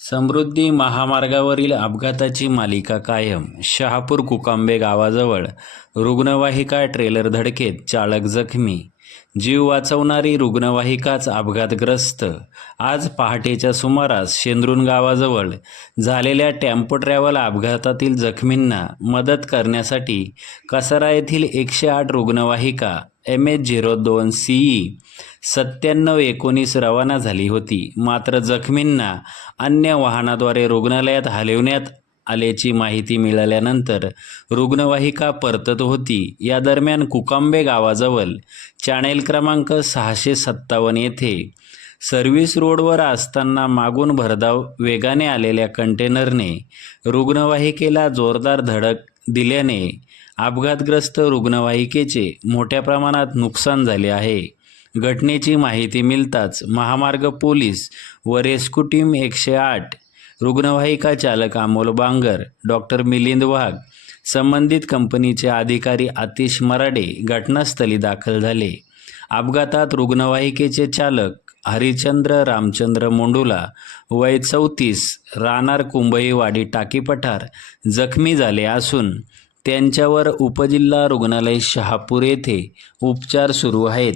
समृद्धी महामार्गावरील अपघाताची मालिका कायम. शहापूर कुकांबे गावाजवळ रुग्णवाहिका ट्रेलर धडकेत चालक जखमी. जीव वाचवणारी रुग्णवाहिकाच अपघातग्रस्त. आज पहाटेच्या सुमारास शेंद्रुण गावाजवळ झालेल्या टेम्पो ट्रॅव्हल अपघातातील जखमींना मदत करण्यासाठी कसारा येथील 108 रुग्णवाहिका MH02 CE 9719 रवाना झाली होती. मात्र जखमींना अन्य वाहनाद्वारे रुग्णालयात हलविण्यात आल्याची माहिती मिळाल्यानंतर रुग्णवाहिका परतत होती. या दरम्यान कुकांबे गावाजवळ चॅनेल क्रमांक 657 येथे सर्व्हिस रोडवर असताना मागून भरधाव वेगाने आलेल्या कंटेनरने रुग्णवाहिकेला जोरदार धडक दिल्याने अपघातग्रस्त रुग्णवाहिकेचे मोठ्या प्रमाणात नुकसान झाले आहे. घटनेची माहिती मिळताच महामार्ग पोलीस व रेस्क्यू टीम 108, रुग्णवाहिका चालक अमोल बांगर, डॉक्टर मिलिंद वाघ, संबंधित कंपनीचे अधिकारी आतिश मराडे घटनास्थळी दाखल झाले. अपघातात रुग्णवाहिकेचे चालक हरिचंद्र रामचंद्र मोंडुला वय 34 राहणार कुंभईवाडी टाकी पठार जखमी झाले असून त्यांच्यावर उपजिल्हा रुग्णालय शहापूर येथे उपचार सुरू आहेत.